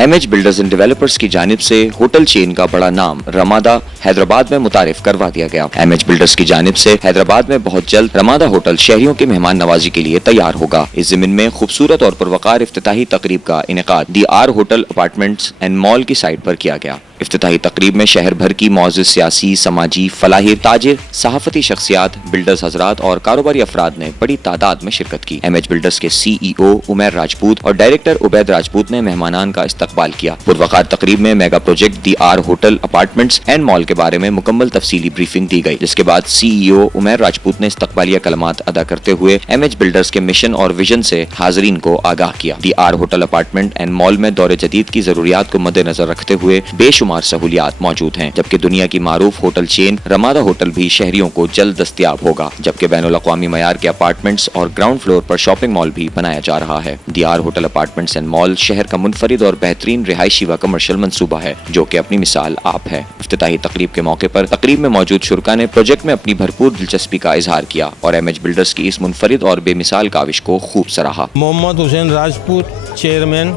MH builders and developers की जानिब से होटल चेन का बड़ा नाम रमादा हैदराबाद में मुतारिफ करवा दिया गया। एमएच बिल्डर्स की जानिब से हैदराबाद में बहुत जल्द रमादा होटल शहरियों के मेहमान नवाजी के लिए तैयार होगा। इस जमीन में खूबसूरत और पुरवकार इफ्तिताही तकरीब का इनेकाद the R hotel apartments and mall की साइट पर किया गया। इफ्तिताही तकरीब में शहर भर की मौजूद सियासी, समाजी, फलाही, ताजिर, सहाफती शख्सियात, बिल्डर्स हजरात और कारोबारी अफराद ने बड़ी तादाद में शिरकत की। एमएच बिल्डर्स के CEO उमैर राजपूत और डायरेक्टर उबैद राजपूत ने मेहमानान का इस्तकबाल किया। पुरवकार तकरीब में mega project the R hotel apartments and mall के बारे में मुकम्मल तफसीली ब्रीफिंग दी गई, जिसके बाद CEO उमैर राजपूत ने इस्तकबालिया कलमात अदा करते हुए एमएच बिल्डर्स के मिशन और विजन से हाजरीन को आगाह किया। The R hotel apartment and mall में दौरे जदीद की जरूरियात को मद्देनजर रखते हुए बेशुमार सहूलियात मौजूद हैं, जबकि दुनिया की मारूफ होटल चेन रमादा होटल भी शहरियों को जल्द दस्तयाब होगा, जबकि बैनुल अक़वामी मयार के अपार्टमेंट्स और ग्राउंड फ्लोर पर शॉपिंग मॉल भी बनाया जा रहा है। The R hotel apartments and mall शहर का मुनफरिद और बेहतरीन रिहायशी व कमर्शियल मंसूबा है, जो कि अपनी मिसाल आप है। इफ्तिताही तकरीब के मौके पर तकरीब में मौजूद शुरका ने प्रोजेक्ट में अपनी भरपूर दिलचस्पी का इजहार किया और एमएच बिल्डर्स की इस मुनफरिद और बेमिसाल काविश को खूब सराहा। मोहम्मद हुसैन राजपूत चेयरमैन,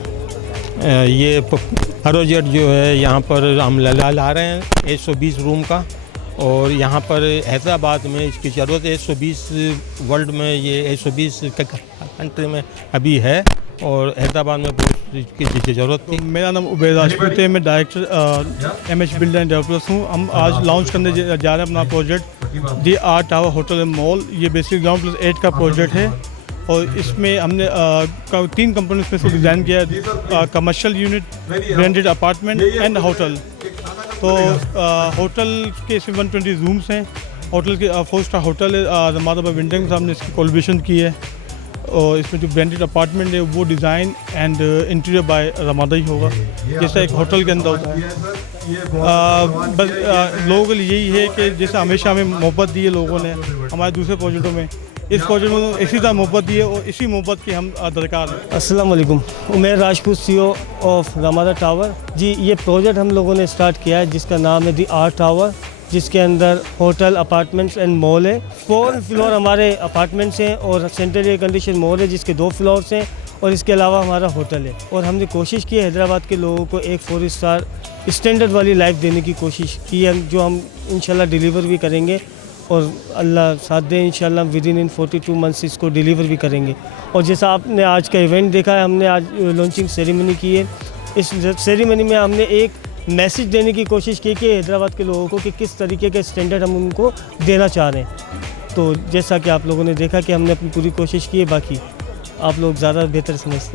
ये प्रोजेक्ट जो है यहाँ पर हम ला रहे हैं 120 रूम का, और यहाँ पर हैदराबाद में इसकी ज़रूरत है। 120 वर्ल्ड में ये 120 कंट्री में अभी है और हैदराबाद में इसकी ज़रूरत थी। मेरा नाम उबैद राजपूत है, मैं director MH builder and developers हूँ। हम आज लॉन्च करने जा रहे हैं अपना project the R tower hotel and mall. ये बेसिक ग्राउंड +8 का प्रोजेक्ट है और इसमें हमने 3 कंपोनेंट्स में से डिज़ाइन किया है: commercial unit, branded apartment and hotel. तो होटल के इसमें 120 रूम्स हैं। होटल के 4 स्टार होटल है रमादा बाय विंडंग, हमने इसकी कोलैबोरेशन की है। और इसमें जो ब्रांडेड अपार्टमेंट है वो design and interior by Ramada ही होगा, जैसा एक होटल के अंदर होता है। बस लोगों के लिए यही है कि जैसे हमेशा हमें मोहब्बत दी है लोगों ने हमारे दूसरे प्रोजेक्टों में, इस प्रोजेक्ट में इसी तरह मोहब्बत दी है और इसी मोहब्बत की हम दरकार है। अस्सलाम वालेकुम, Umair Rajput CEO of Ramada tower. जी, ये प्रोजेक्ट हम लोगों ने स्टार्ट किया है जिसका नाम है दी आर टावर, जिसके अंदर होटल, अपार्टमेंट्स एंड मॉल है। 4 फ्लोर हमारे अपार्टमेंट्स हैं और सेंट्रल एयर कंडीशन मॉल है जिसके 2 फ्लोर्स हैं, और इसके अलावा हमारा होटल है। और हमने कोशिश की है हैदराबाद के लोगों को एक 4 स्टार स्टैंडर्ड वाली लाइफ देने की कोशिश की है, जो हम इंशाल्लाह डिलीवर भी करेंगे और अल्लाह साथ दे इंशाल्लाह विदिन इन 42 मंथ्स इसको डिलीवर भी करेंगे। और जैसा आपने आज का इवेंट देखा है, हमने आज लॉन्चिंग सेरेमनी की है। इस सेरेमनी में हमने एक मैसेज देने की कोशिश की कि हैदराबाद के लोगों को कि किस तरीके के स्टैंडर्ड हम उनको देना चाह रहे हैं। तो जैसा कि आप लोगों ने देखा कि हमने अपनी पूरी कोशिश की है, बाकी आप लोग ज़्यादा बेहतर समझते।